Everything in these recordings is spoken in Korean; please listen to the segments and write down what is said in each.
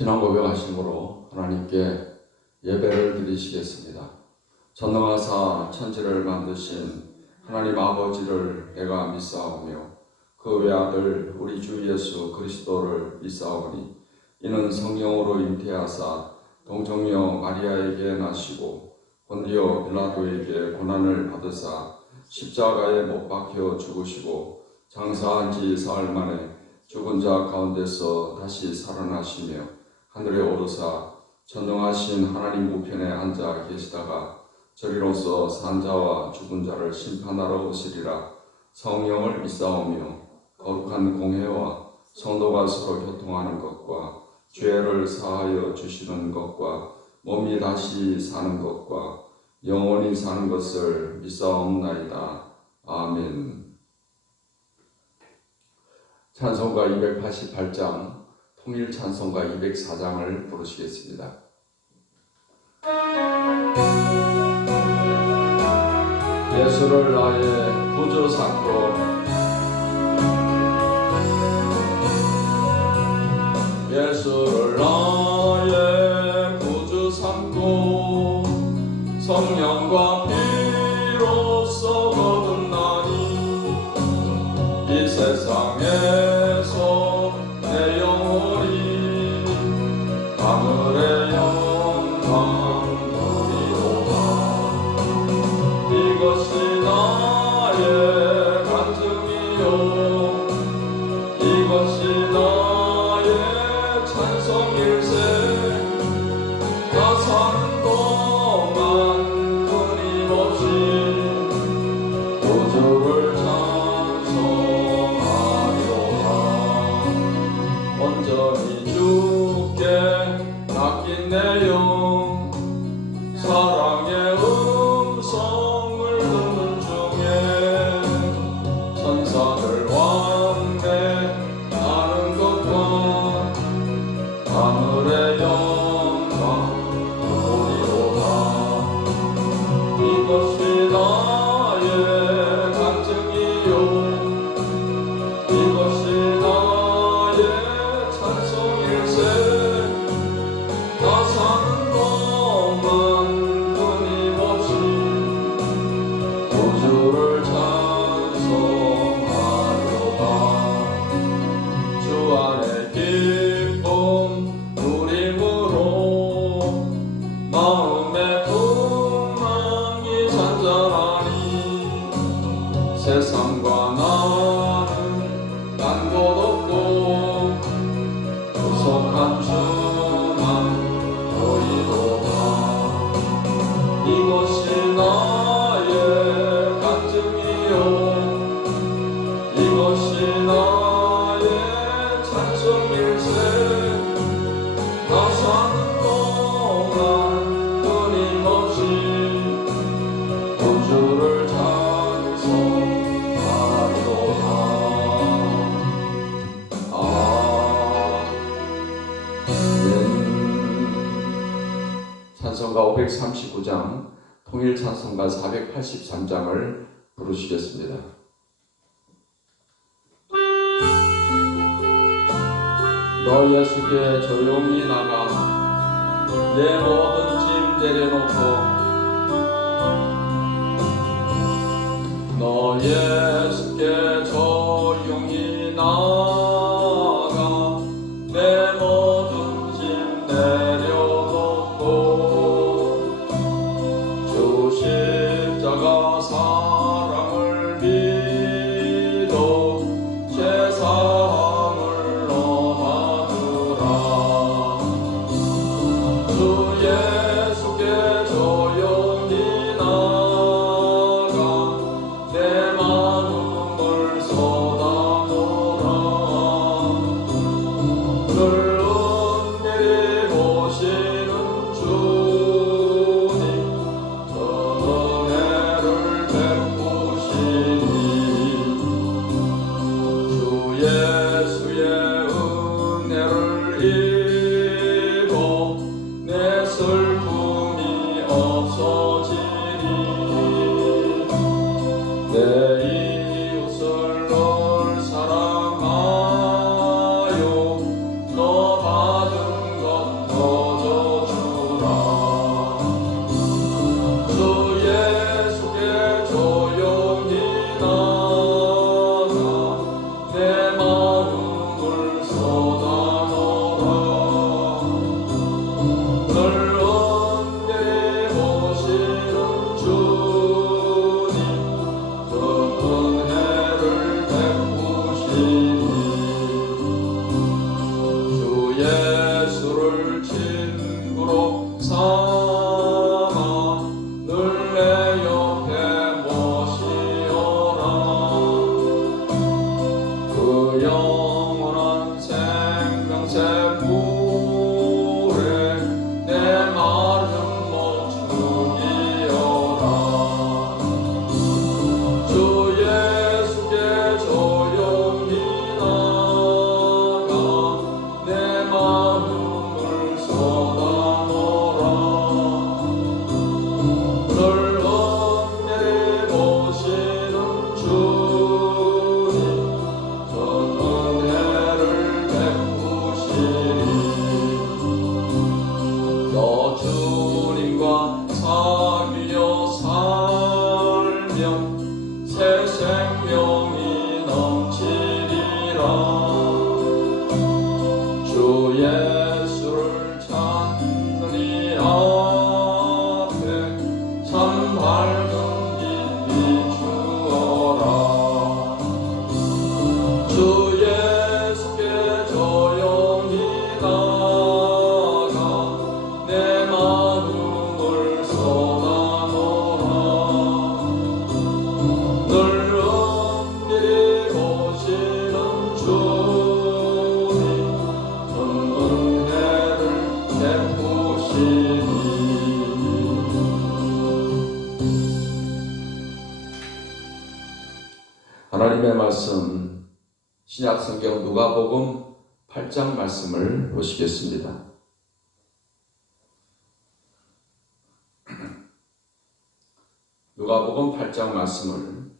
신앙 고백하심으로 하나님께 예배를 드리시겠습니다. 전능하사 천지를 만드신 하나님 아버지를 내가 믿사오며 그 외아들 우리 주 예수 그리스도를 믿사오니 이는 성령으로 잉태하사 동정녀 마리아에게 나시고 본디오 빌라도에게 고난을 받으사 십자가에 못 박혀 죽으시고 장사한 지 사흘 만에 죽은 자 가운데서 다시 살아나시며 하늘에 오르사 전능하신 하나님 우편에 앉아 계시다가 저리로서 산 자와 죽은 자를 심판하러 오시리라. 성령을 믿사오며 거룩한 공회와 성도가 서로 교통하는 것과 죄를 사하여 주시는 것과 몸이 다시 사는 것과 영원히 사는 것을 믿사옵나이다. 아멘. 찬송가 288장, 통일 찬송가 204장을 부르시겠습니다. 예수를 나의 구주 삼고 예수를 나의 구주 삼고 성령과 피로써 거듭나니 이 세상에서 내 영혼이 하늘의 영광 누리도다. 이것이 나의 간증이요 이것이 나의 찬송일세. 나 사는 동안 끊임없이 구주를 찬송하리로다. 온전히 주께 낚인 내 영 사랑의 음성을 듣는 중에 천사들 왕래 나는 것과 하늘의 영광 누리로다. 이것이 나의 간증이요 이것이 나의 찬송일세. 나 사는 동안 끊임없이 구주를 찬송하리로다. 주 안에 기쁨 누림으로 마음의 풍랑이 잔잔하니 세상과 나는 간 곳 없고 구속한 주만 보이도다. 이것이 나의 간증이요 이것이 나의 찬송일세. 나 사는 동안 끊임없이 구주를 찬송하리로다. 아멘. 찬송가 539장, 통일 찬송가 483장을 부르시겠습니다. 너 예수께 조용히 나가 내 모든 짐 내려놓고 너 예수께 조용히 나가 내 모든 짐 내려놓고 주 십자가 사랑을 믿어 죄사함을 주 예수께 조용히 나가 내 마음을 서 예수를 친구로 삼아 늘 내 옆에 모시어라. 그 영원한 생명새 물에 내 마른 몸 죽이어라. 주 예수께 조용히 나가 내 마음을 쏟아놓으라. 늘 은혜를 보시는 주님 전 은혜를 베푸시리. 너 주님과 사귀어 살면 새 생명이 넘치리라. 주 예수를 찾는 이 앞에 참 밝은 빛 비추어라. 주 예수께 조용히 나가 내 마음을 쏟아놓으라. 늘 은밀히 보시는 주님 전 은혜를 베푸시니. 하나님의 말씀, 신약성경 누가복음 8장 말씀을 보시겠습니다. 누가복음 8장 말씀을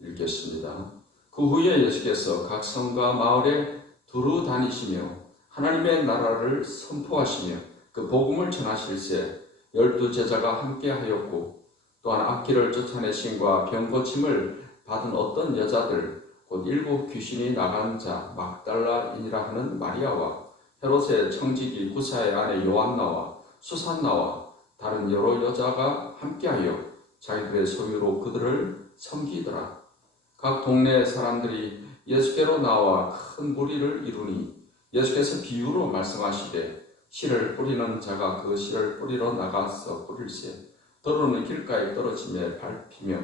읽겠습니다. 그 후에 예수께서 각 성과 마을에 두루 다니시며 하나님의 나라를 선포하시며 그 복음을 전하실세 12제자가 함께하였고 또한 악기를 쫓아내심과 병 고침을 받은 어떤 여자들 곧 7 귀신이 나간 자 막달라인이라 하는 마리아와 헤롯의 청지기 구사의 아내 요한나와 수산나와 다른 여러 여자가 함께하여 자기들의 소유로 그들을 섬기더라. 각 동네 사람들이 예수께로 나와 큰 무리를 이루니 예수께서 비유로 말씀하시되 씨를 뿌리는 자가 그 씨를 뿌리러 나가서 뿌릴새 더러는 길가에 떨어지며 밟히며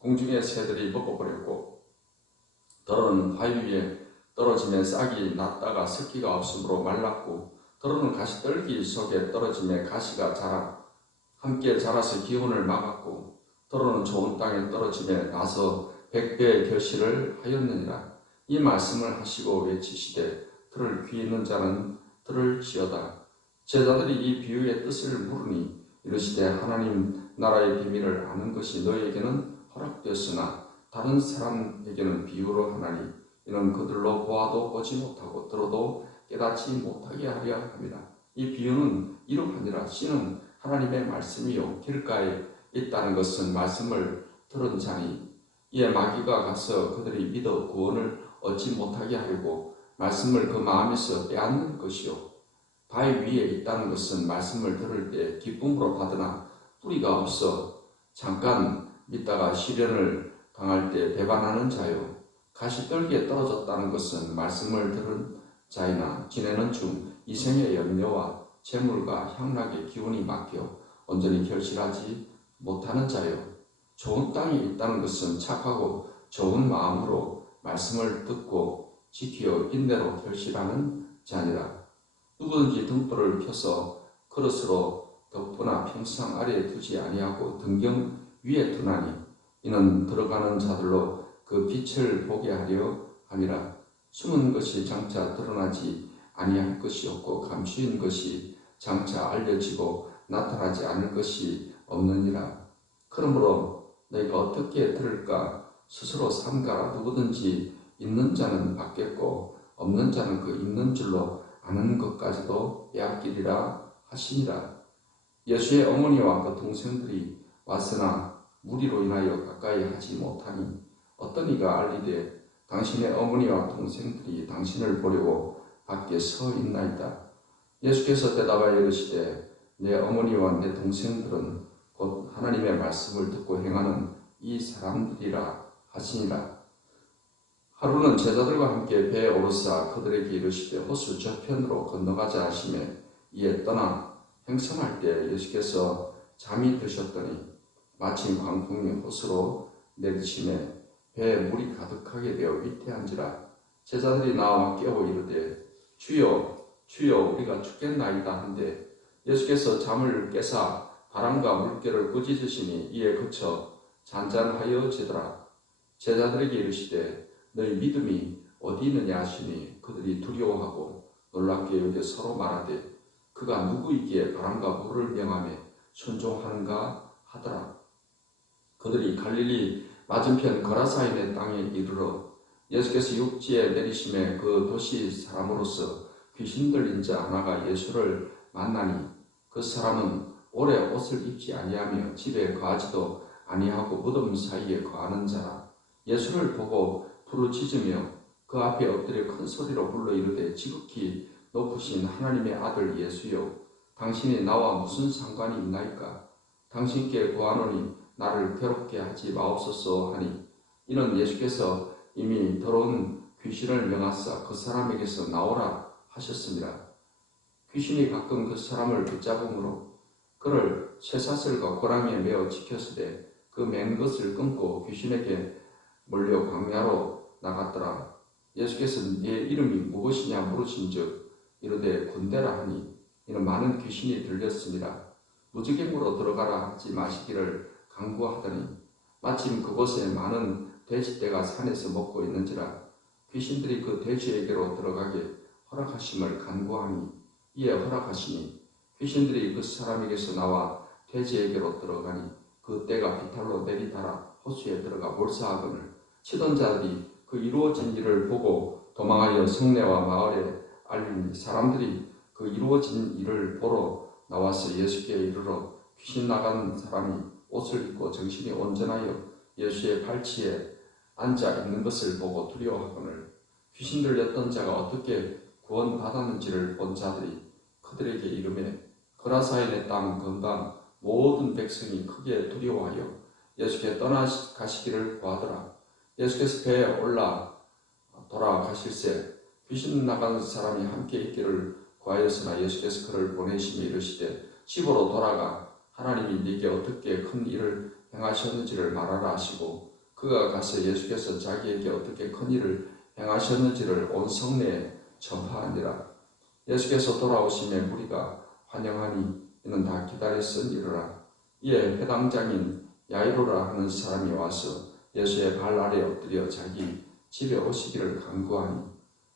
공중의 새들이 먹어버렸고 더러는 바위 위에 떨어지며 싹이 났다가 습기가 없으므로 말랐고 더러는 가시떨기 속에 떨어지며 가시가 함께 자라서 기온을 막았고 더러는 좋은 땅에 떨어지며 나서 100배의 결실을 하였느니라. 이 말씀을 하시고 외치시되 들을 귀 있는 자는 들을지어다. 제자들이 이 비유의 뜻을 물으니 이르시되 하나님 나라의 비밀을 아는 것이 너희에게는 허락되었으나 다른 사람에게는 비유로 하나니 이는 그들로 보아도 보지 못하고 들어도 깨닫지 못하게 하려 합니다. 이 비유는 이러하니라. 씨는 하나님의 말씀이요 길가에 있다는 것은 말씀을 들은 자니 이에 마귀가 가서 그들이 믿어 구원을 얻지 못하게 하려고 말씀을 그 마음에서 빼앗는 것이요 바위 위에 있다는 것은 말씀을 들을 때 기쁨으로 받으나 뿌리가 없어 잠깐 믿다가 시련을 당할 때 배반하는 자요 가시떨기에 떨어졌다는 것은 말씀을 들은 자이나 지내는 중 이생의 염려와 재물과 향락의 기운이 막혀 온전히 결실하지 못하는 자요 좋은 땅이 있다는 것은 착하고 좋은 마음으로 말씀을 듣고 지키어 인내로 결실하는 자니라. 누구든지 등불을 켜서 그릇으로 덮으나 평상 아래에 두지 아니하고 등경 위에 두나니 이는 들어가는 자들로 그 빛을 보게 하려 함이라. 숨은 것이 장차 드러나지 아니할 것이 없고 감추인 것이 장차 알려지고 나타나지 않을 것이 없느니라. 그러므로 너희가 어떻게 들을까 스스로 삼가라. 누구든지 있는 자는 받겠고 없는 자는 그 있는 줄로 아는 것까지도 빼앗기리라 하시니라. 예수의 어머니와 그 동생들이 왔으나 무리로 인하여 가까이 하지 못하니 어떤 이가 알리되 당신의 어머니와 동생들이 당신을 보려고 밖에 서 있나이다. 예수께서 대답하여 이르시되 내 어머니와 내 동생들은 곧 하나님의 말씀을 듣고 행하는 이 사람들이라 하시니라. 하루는 제자들과 함께 배에 오르사 그들에게 이르시되 호수 저편으로 건너가자 하시매 이에 떠나 행선할 때 예수께서 잠이 드셨더니 마침 광풍이 호수로 내리치매 배에 물이 가득하게 되어 위태한지라 제자들이 나와 깨워 이르되 주여 주여 우리가 죽겠나이다 한데 예수께서 잠을 깨사 바람과 물결을 꾸짖으시니 이에 그쳐 잔잔하여지더라. 제자들에게 이르시되 너희 믿음이 어디 있느냐 하시니 그들이 두려워하고 놀랍게 여겨 서로 말하되 그가 누구이기에 바람과 물을 명하며 순종하는가 하더라. 그들이 갈릴리 맞은편 거라사인의 땅에 이르러 예수께서 육지에 내리심에 그 도시 사람으로서 귀신 들린 자 하나가 예수를 만나니 그 사람은 오래 옷을 입지 아니하며 집에 거하지도 아니하고 무덤 사이에 거하는 자라. 예수를 보고 부르짖으며 그 앞에 엎드려 큰 소리로 불러 이르되 지극히 높으신 하나님의 아들 예수여 당신이 나와 무슨 상관이 있나이까. 당신께 구하노니 나를 괴롭게 하지 마옵소서 하니 이는 예수께서 이미 더러운 귀신을 명하사 그 사람에게서 나오라 하셨습니다. 귀신이 가끔 그 사람을 붙잡음으로 그를 쇠사슬과 고랑이에 매어 지켰으되 그 맨 것을 끊고 귀신에게 몰려 광야로 나갔더라. 예수께서 네 이름이 무엇이냐 물으신즉 이르되 군대라 하니 이는 많은 귀신이 들렸습니다. 무지개물로 들어가라 하지 마시기를 강구하더니 마침 그곳에 많은 돼지떼가 산에서 먹고 있는지라 귀신들이 그 돼지에게로 들어가게 허락하심을 간구하니 이에 허락하시니 귀신들이 그 사람에게서 나와 돼지에게로 들어가니 그 떼가 비탈로 내리달아 호수에 들어가 몰사하거늘 치던 자들이 그 이루어진 일을 보고 도망하여 성내와 마을에 알리니 사람들이 그 이루어진 일을 보러 나와서 예수께 이르러 귀신 나간 사람이 옷을 입고 정신이 온전하여 예수의 발치에 앉아 있는 것을 보고 두려워하거늘 귀신 들렸던 자가 어떻게 구원받았는지를 본 자들이 그들에게 이르매 거라사인의 땅 건방 모든 백성이 크게 두려워하여 예수께 떠나가시기를 구하더라. 예수께서 배에 올라 돌아가실새 귀신 나간 사람이 함께 있기를 구하였으나 예수께서 그를 보내시며 이르시되 집으로 돌아가 하나님이 네게 어떻게 큰 일을 행하셨는지를 말하라 하시고 그가 가서 예수께서 자기에게 어떻게 큰 일을 행하셨는지를 온 성내에 전파하니라. 예수께서 돌아오심에 무리가 환영하니 이는 다 기다려 쓴 일이라. 이에 회당장인 야이로라 하는 사람이 와서 예수의 발 아래 엎드려 자기 집에 오시기를 간구하니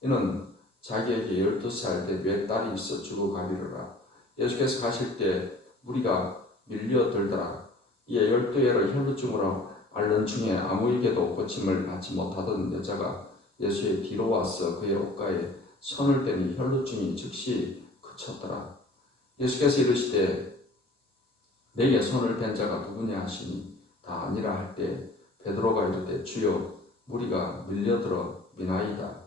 이는 자기에게 12살 때 외딸이 있어 죽어가리라. 예수께서 가실 때 무리가 밀려들더라. 이에 12해를 혈루증으로 앓는 중에 아무에게도 고침을 받지 못하던 여자가 예수의 뒤로 와서 그의 옷가에 손을 대니 혈루증이 즉시 그쳤더라. 예수께서 이르시되 내게 손을 댄 자가 누구냐 하시니 다 아니라 할 때 베드로가 이르되 주여 무리가 밀려들어 미나이다.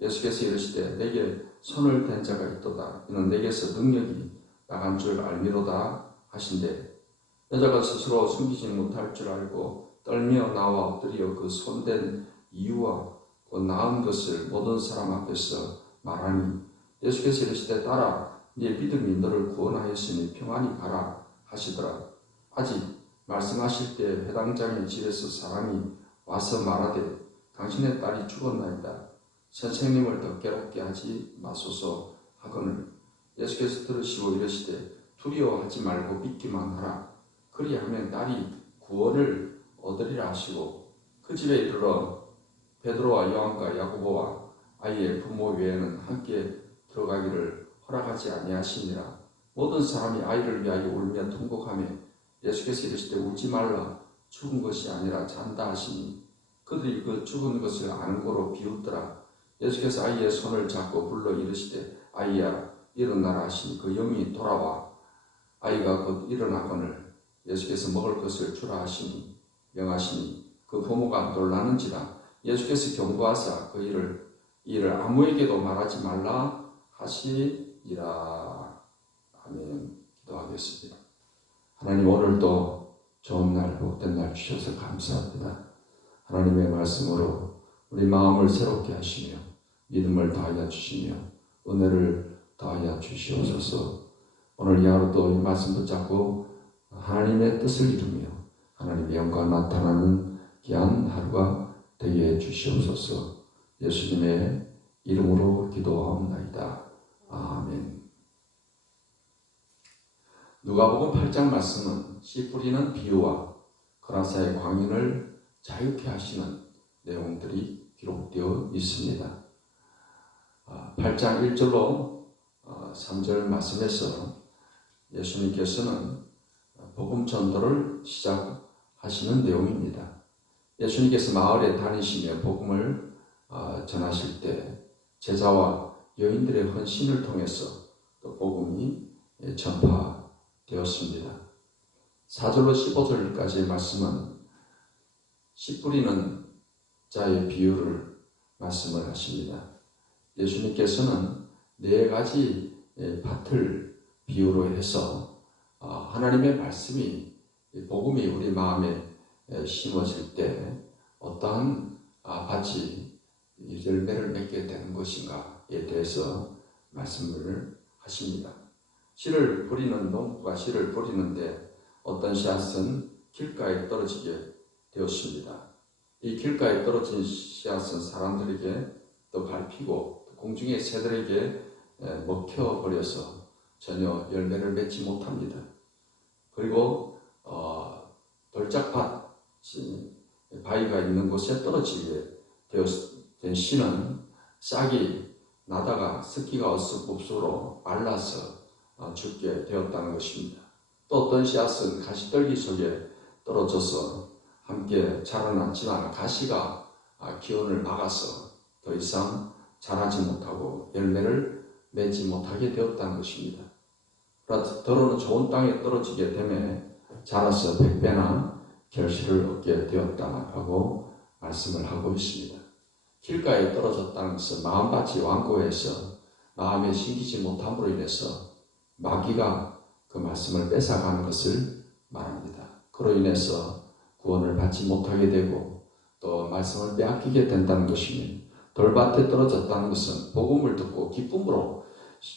예수께서 이르시되 내게 손을 댄 자가 있도다. 이는 내게서 능력이 나간 줄 알미로다 하신대 여자가 스스로 숨기지 못할 줄 알고 떨며 나와 엎드려 그 손댄 이유와 그 나은 것을 모든 사람 앞에서 말하니 예수께서 이르시되 딸아 네 믿음이 너를 구원하였으니 평안히 가라 하시더라. 아직 말씀하실 때 회당장의 집에서 사람이 와서 말하되 당신의 딸이 죽었나이다. 선생님을 더 괴롭게 하지 마소서 하거늘 예수께서 들으시고 이르시되 두려워하지 말고 믿기만 하라. 그리하면 딸이 구원을 얻으리라 하시고 그 집에 이르러 베드로와 요한과 야고보와 아이의 부모 외에는 함께 들어가기를 허락하지 아니하시니라. 모든 사람이 아이를 위하여 울며 통곡하며 예수께서 이르시되 울지 말라 죽은 것이 아니라 잔다 하시니 그들이 그 죽은 것을 아는 고로 비웃더라. 예수께서 아이의 손을 잡고 불러 이르시되 아이야 일어나라 하시니 그 영이 돌아와 아이가 곧 일어나거늘 예수께서 먹을 것을 주라 하시니 명하시니 그 부모가 놀라는지라. 예수께서 경고하사 그 일을 아무에게도 말하지 말라 하시니라. 아멘. 기도하겠습니다. 하나님 오늘도 좋은 날 복된 날 주셔서 감사합니다. 하나님의 말씀으로 우리 마음을 새롭게 하시며 믿음을 더하여 주시며 은혜를 더하여 주시옵소서. 오늘 이 하루도 이 말씀 붙잡고 하나님의 뜻을 이루며 하나님의 영광 나타나는 귀한 하루가 되게 해 주시옵소서. 예수님의 이름으로 기도하옵나이다. 아멘. 누가복음 8장 말씀은 씨 뿌리는 비유와 거라사의 광인을 자유케 하시는 내용들이 기록되어 있습니다. 8장 1절로 3절 말씀에서 예수님께서는 복음 전도를 시작하시는 내용입니다. 예수님께서 마을에 다니시며 복음을 전하실 때 제자와 여인들의 헌신을 통해서 또 복음이 전파되었습니다. 4절로 15절까지의 말씀은 씨 뿌리는 자의 비유를 말씀을 하십니다. 예수님께서는 4가지 밭을 비유로 해서 하나님의 말씀이 복음이 우리 마음에 심어질 때 어떠한 밭이 열매를 맺게 되는 것인가에 대해서 말씀을 하십니다. 씨를 뿌리는 농부가 씨를 뿌리는데 어떤 씨앗은 길가에 떨어지게 되었습니다. 이 길가에 떨어진 씨앗은 사람들에게 또 밟히고 공중의 새들에게 먹혀버려서 전혀 열매를 맺지 못합니다. 그리고 돌짝밭이 바위가 있는 곳에 떨어지게 된 씨는 싹이 나다가 습기가 없으로 말라서 죽게 되었다는 것입니다. 또 어떤 씨앗은 가시떨기 속에 떨어져서 함께 자라났지만 가시가 기온을 막아서 더 이상 자라지 못하고 열매를 맺지 못하게 되었다는 것입니다. 더러는 좋은 땅에 떨어지게 되면 자라서 100배나 결실을 얻게 되었다라고 말씀을 하고 있습니다. 길가에 떨어졌다는 것은 마음밭이 완고해서 마음에 심기지 못함으로 인해서 마귀가 그 말씀을 뺏어가는 것을 말합니다. 그로 인해서 구원을 받지 못하게 되고 또 말씀을 빼앗기게 된다는 것이며, 돌밭에 떨어졌다는 것은 복음을 듣고 기쁨으로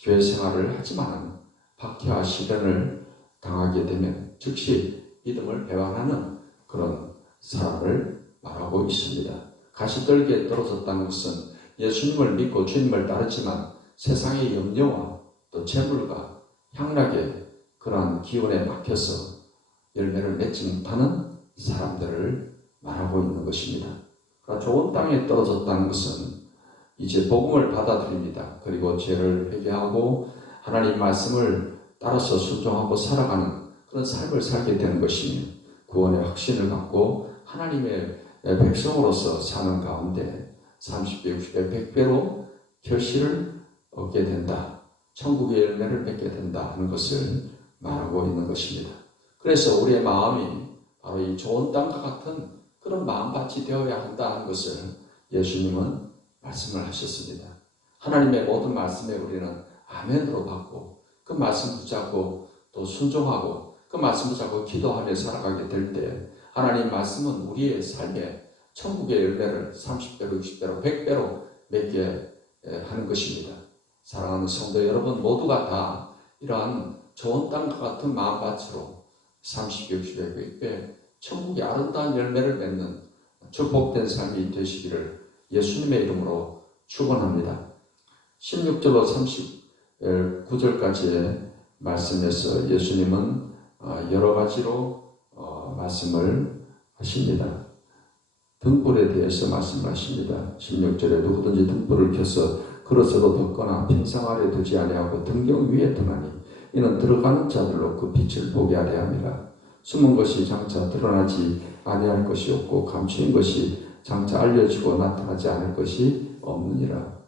교회 생활을 하지만 박해와 시련을 당하게 되면 즉시 믿음을 배반하는 그런 사람을 말하고 있습니다. 가시떨기에 떨어졌다는 것은 예수님을 믿고 주님을 따르지만 세상의 염려와 또 재물과 향락의 그러한 기운에 막혀서 열매를 맺지 못하는 사람들을 말하고 있는 것입니다. 그러나 좋은 땅에 떨어졌다는 것은 이제 복음을 받아들입니다. 그리고 죄를 회개하고 하나님 말씀을 따라서 순종하고 살아가는 그런 삶을 살게 되는 것이며, 구원의 확신을 갖고 하나님의 백성으로서 사는 가운데 30배, 60배, 100배로 결실을 얻게 된다. 천국의 열매를 맺게 된다 하는 것을 말하고 있는 것입니다. 그래서 우리의 마음이 바로 이 좋은 땅과 같은 그런 마음밭이 되어야 한다는 것을 예수님은 말씀을 하셨습니다. 하나님의 모든 말씀에 우리는 아멘으로 받고 그 말씀 붙잡고 또 순종하고 그 말씀 붙잡고 기도하며 살아가게 될 때 하나님 말씀은 우리의 삶에 천국의 열매를 30배로 60배로 100배로 맺게 하는 것입니다. 사랑하는 성도 여러분, 모두가 다 이러한 좋은 땅과 같은 마음밭으로 30배, 60배, 100배 천국의 아름다운 열매를 맺는 축복된 삶이 되시기를 예수님의 이름으로 축원합니다. 16절로 39절까지의 말씀에서 예수님은 여러 가지로 말씀을 하십니다. 등불에 대해서 말씀하십니다. 16절에 누구든지 등불을 켜서 그릇으로 덮거나 평상 아래 두지 아니하고 등경 위에 두나니 이는 들어가는 자들로 그 빛을 보게 하려 함이라. 숨은 것이 장차 드러나지 아니할 것이 없고 감추인 것이 장차 알려지고 나타나지 않을 것이 없느니라.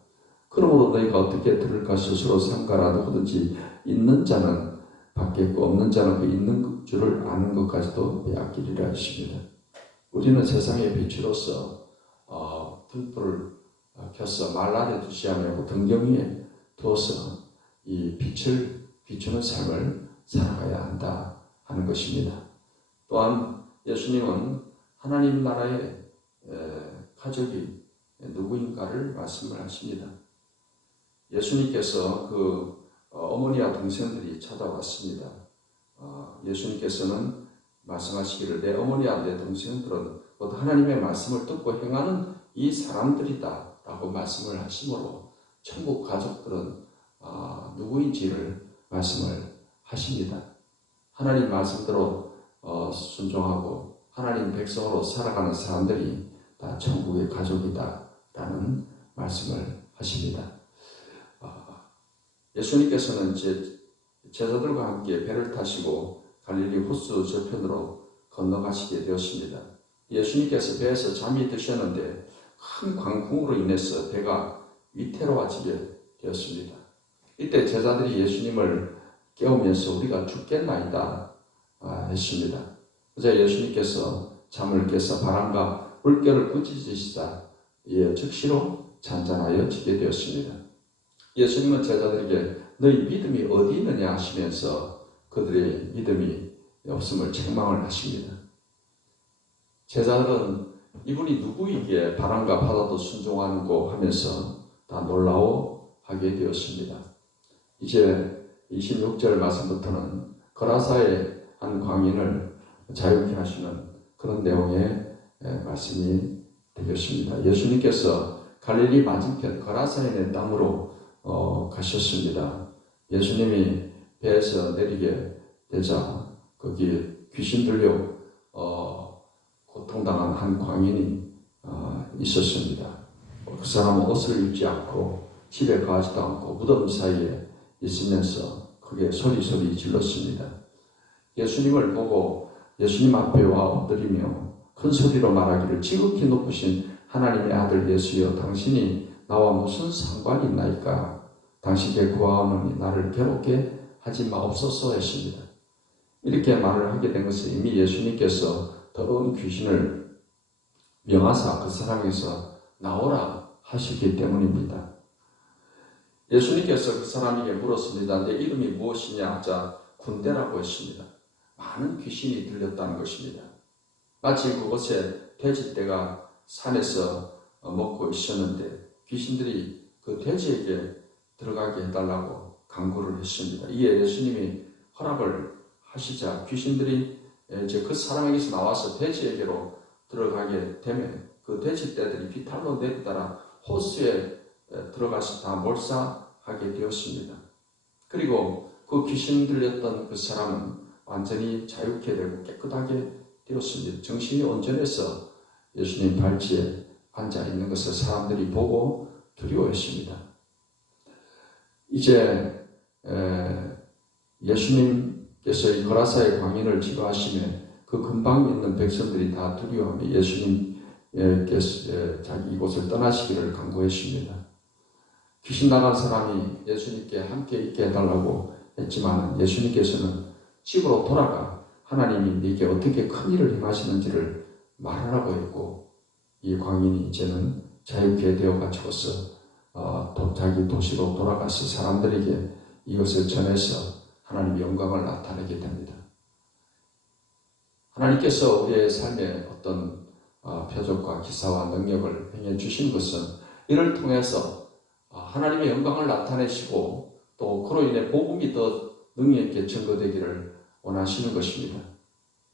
그러므로 너희가 어떻게 들을까 스스로 삼가라. 누구든지 있는 자는 받겠고 없는 자는 그 있는 줄을 아는 것까지도 빼앗기리라 하십니다. 우리는 세상의 빛으로서 등불을 켜서 말 아래 두지 아니하고 등경 위에 두어서 이 빛을 비추는 삶을 살아가야 한다 하는 것입니다. 또한 예수님은 하나님 나라의 가족이 누구인가를 말씀을 하십니다. 예수님께서 그 어머니와 동생들이 찾아왔습니다. 예수님께서는 말씀하시기를 내 어머니와 내 동생들은 곧 하나님의 말씀을 듣고 행하는 이 사람들이다 라고 말씀을 하심으로 천국 가족들은 누구인지를 말씀을 하십니다. 하나님 말씀대로 순종하고 하나님 백성으로 살아가는 사람들이 다 천국의 가족이다 라는 말씀을 하십니다. 예수님께서는 제자들과 함께 배를 타시고 갈릴리 호수 저편으로 건너가시게 되었습니다. 예수님께서 배에서 잠이 드셨는데 큰 광풍으로 인해서 배가 위태로워지게 되었습니다. 이때 제자들이 예수님을 깨우면서 우리가 죽겠나이다 했습니다. 그래서 예수님께서 잠을 깨서 바람과 물결을 꾸짖으시자 즉시로 잔잔하여 지게 되었습니다. 예수님은 제자들에게 너희 믿음이 어디 있느냐 하시면서 그들의 믿음이 없음을 책망을 하십니다. 제자들은 이분이 누구이기에 바람과 바다도 순종하고 하면서 다 놀라워하게 되었습니다. 이제 26절 말씀부터는 거라사의 한 광인을 자유케 하시는 그런 내용의 말씀이 되겠습니다. 예수님께서 갈릴리 맞은편 거라사인의 땅으로 가셨습니다. 예수님이 배에서 내리게 되자 거기 귀신 들려 고통당한 한 광인이 있었습니다. 그 사람은 옷을 입지 않고 집에 가지도 않고 무덤 사이에 있으면서 크게 소리 질렀습니다. 예수님을 보고 예수님 앞에 와 엎드리며 큰 소리로 말하기를 지극히 높으신 하나님의 아들 예수여 당신이 나와 무슨 상관이 있나이까? 당신께 구하오노니 나를 괴롭게 하지 마옵소서 했습니다. 이렇게 말을 하게 된 것은 이미 예수님께서 더러운 귀신을 명하사 그 사람에게서 나오라 하시기 때문입니다. 예수님께서 그 사람에게 물었습니다. 내 이름이 무엇이냐 하자 군대라고 했습니다. 많은 귀신이 들렸다는 것입니다. 마치 그곳에 돼지떼가 산에서 먹고 있었는데 귀신들이 그 돼지에게 들어가게 해달라고 강구를 했습니다. 이에 예수님이 허락을 하시자 귀신들이 이제 그 사람에게서 나와서 돼지에게로 들어가게 되면 그 돼지떼들이 비탈로 내리따라 호수에 들어가서 다 몰사하게 되었습니다. 그리고 그 귀신 들렸던 그 사람은 완전히 자유케 되고 깨끗하게 되었습니다. 정신이 온전해서 예수님 발치에 앉아 있는 것을 사람들이 보고 두려워했습니다. 이제 예수님께서 이 거라사의 광인을 치료하시며 그 근방에 있는 백성들이 다 두려워하며 예수님께서 자기 이곳을 떠나시기를 간구했습니다. 귀신 나간 사람이 예수님께 함께 있게 해달라고 했지만 예수님께서는 집으로 돌아가 하나님이 네게 어떻게 큰 일을 행하시는지를 말하라고 했고 이 광인이 이제는 자유케 되어 가지고서 자기 도시로 돌아가서 사람들에게 이것을 전해서 하나님의 영광을 나타내게 됩니다. 하나님께서 우리의 삶에 어떤 표적과 기사와 능력을 행해 주신 것은 이를 통해서 하나님의 영광을 나타내시고 또 그로 인해 복음이 더 능력 있게 증거되기를 원하시는 것입니다.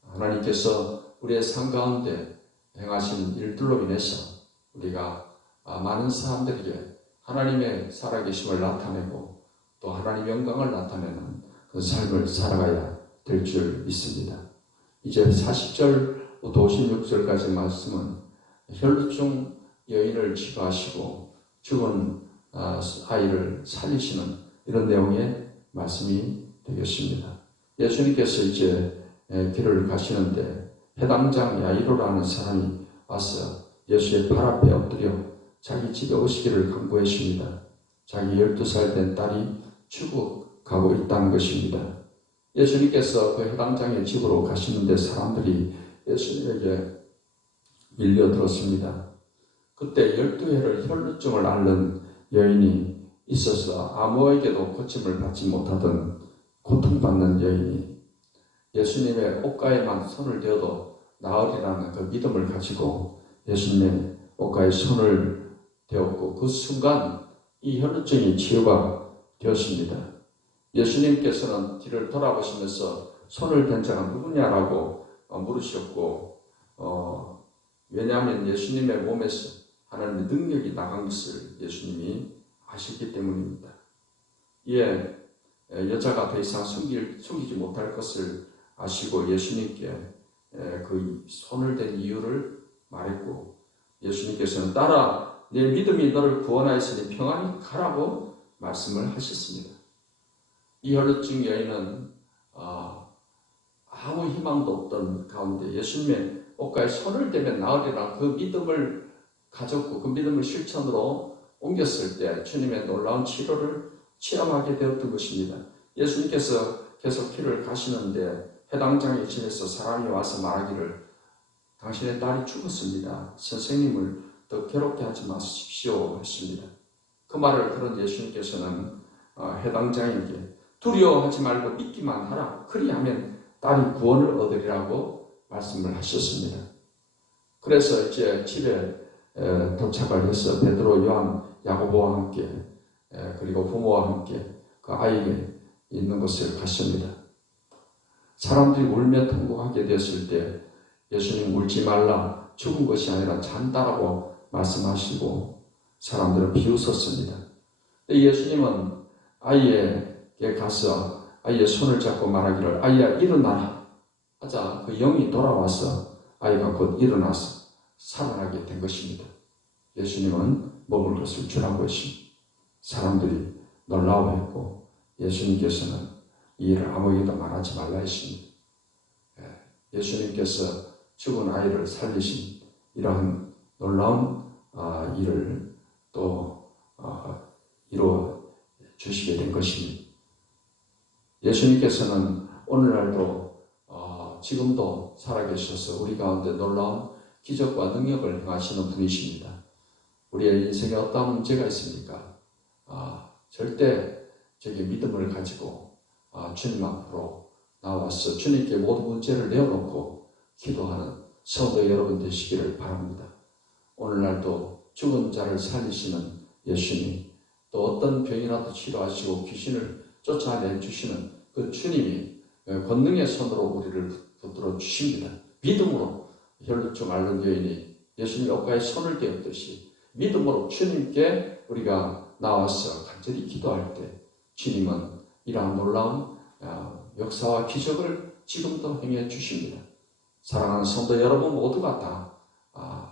하나님께서 우리의 삶 가운데 행하시는 일들로 인해서 우리가 많은 사람들에게 하나님의 살아계심을 나타내고 또 하나님의 영광을 나타내는 그 삶을 살아가야 될 줄 믿습니다. 이제 40절부터 56절까지 말씀은 혈루증 여인을 치료하시고 죽은 아이를 살리시는 이런 내용의 말씀이 되겠습니다. 예수님께서 이제 길을 가시는데 해당장 야이로라는 사람이 와서 예수의 발 앞에 엎드려 자기 집에 오시기를 간구했습니다. 자기 12살 된 딸이 죽어가고 있다는 것입니다. 예수님께서 그 해당장의 집으로 가시는데 사람들이 예수님에게 밀려들었습니다. 그때 12회를 혈루증을 앓는 여인이 있어서 아무에게도 고침을 받지 못하던 고통받는 여인이 예수님의 옷가에만 손을 대어도 나으리라는 그 믿음을 가지고 예수님의 옷가에 손을 되었고 그 순간 이 혈루증이 치유가 되었습니다. 예수님께서는 뒤를 돌아보시면서 손을 댄 자가 누구냐라고 물으셨고 왜냐하면 예수님의 몸에서 하나님의 능력이 나간 것을 예수님이 아셨기 때문입니다. 이에 여자가 더 이상 숨기지 못할 것을 아시고 예수님께 그 손을 댄 이유를 말했고 예수님께서는 따라 내 믿음이 너를 구원하였으니 평안히 가라고 말씀을 하셨습니다. 이 혈루증 여인은 아무 희망도 없던 가운데 예수님의 옷가에 손을 대면 나으리라 그 믿음을 가졌고 그 믿음을 실천으로 옮겼을 때 주님의 놀라운 치료를 체험하게 되었던 것입니다. 예수님께서 계속 길을 가시는데 해당장에 지내서 사람이 와서 말하기를 당신의 딸이 죽었습니다. 선생님을 더 괴롭게 하지 마십시오 했습니다. 그 말을 들은 예수님께서는 해당장에게 두려워하지 말고 믿기만 하라. 그리하면 딸이 구원을 얻으리라고 말씀을 하셨습니다. 그래서 이제 집에 도착을 해서 베드로, 요한, 야고보와 함께 그리고 부모와 함께 그 아이에게 있는 곳을 갔습니다. 사람들이 울며 통곡하게 되었을 때 예수님 울지 말라 죽은 것이 아니라 잔다라고 말씀하시고 사람들은 비웃었습니다. 예수님은 아이에게 가서 아이의 손을 잡고 말하기를 아이야 일어나라 하자 그 영이 돌아와서 아이가 곧 일어나서 살아나게 된 것입니다. 예수님은 먹을 것을 주라고 했습니다. 사람들이 놀라워했고 예수님께서는 이 일을 아무에게도 말하지 말라 했습니다. 예수님께서 죽은 아이를 살리신 이러한 놀라운 일을 또 이루어 주시게 된 것입니다. 예수님께서는 오늘날도 지금도 살아계셔서 우리 가운데 놀라운 기적과 능력을 행하시는 분이십니다. 우리의 인생에 어떤 문제가 있습니까? 절대 믿음을 가지고 주님 앞으로 나와서 주님께 모든 문제를 내어놓고 기도하는 성도 여러분 되시기를 바랍니다. 오늘날도 죽은 자를 살리시는 예수님, 또 어떤 병이라도 치료하시고 귀신을 쫓아내 주시는 그 주님이 권능의 손으로 우리를 붙들어 주십니다. 믿음으로 혈루증 앓는 여인이 예수님의 옷가에 손을 대었듯이 믿음으로 주님께 우리가 나와서 간절히 기도할 때 주님은 이러한 놀라운 역사와 기적을 지금도 행해 주십니다. 사랑하는 성도 여러분 모두가 다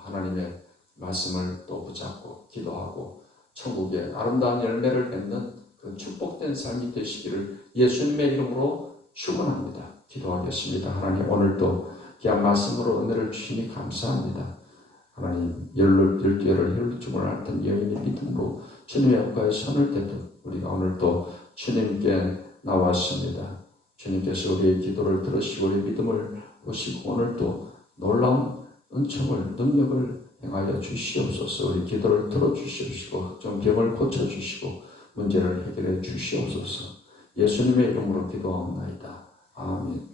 하나님의 말씀을 또 붙잡고 기도하고 천국의 아름다운 열매를 맺는 그 축복된 삶이 되시기를 예수님의 이름으로 축원합니다. 기도하겠습니다. 하나님 오늘도 귀한 말씀으로 은혜를 주시니 감사합니다. 하나님 12개를 혈루증을 앓던 여인의 믿음으로 주님의 옷가에 손을 대듯 우리가 오늘도 주님께 나왔습니다. 주님께서 우리의 기도를 들으시고 우리의 믿음을 보시고 오늘도 놀라운 은총을 능력을 행하여 주시옵소서. 우리 기도를 들어주시옵시고 좀 병을 고쳐주시고 문제를 해결해 주시옵소서. 예수님의 이름으로 기도하옵나이다. 아멘.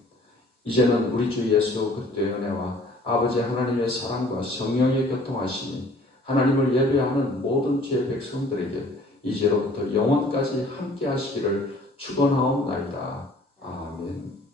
이제는 우리 주 예수 그리스도의 은혜와 아버지 하나님의 사랑과 성령의 교통하심이 하나님을 예배하는 모든 주의 백성들에게 이제로부터 영원까지 함께 하시기를 축원하옵나이다. 아멘.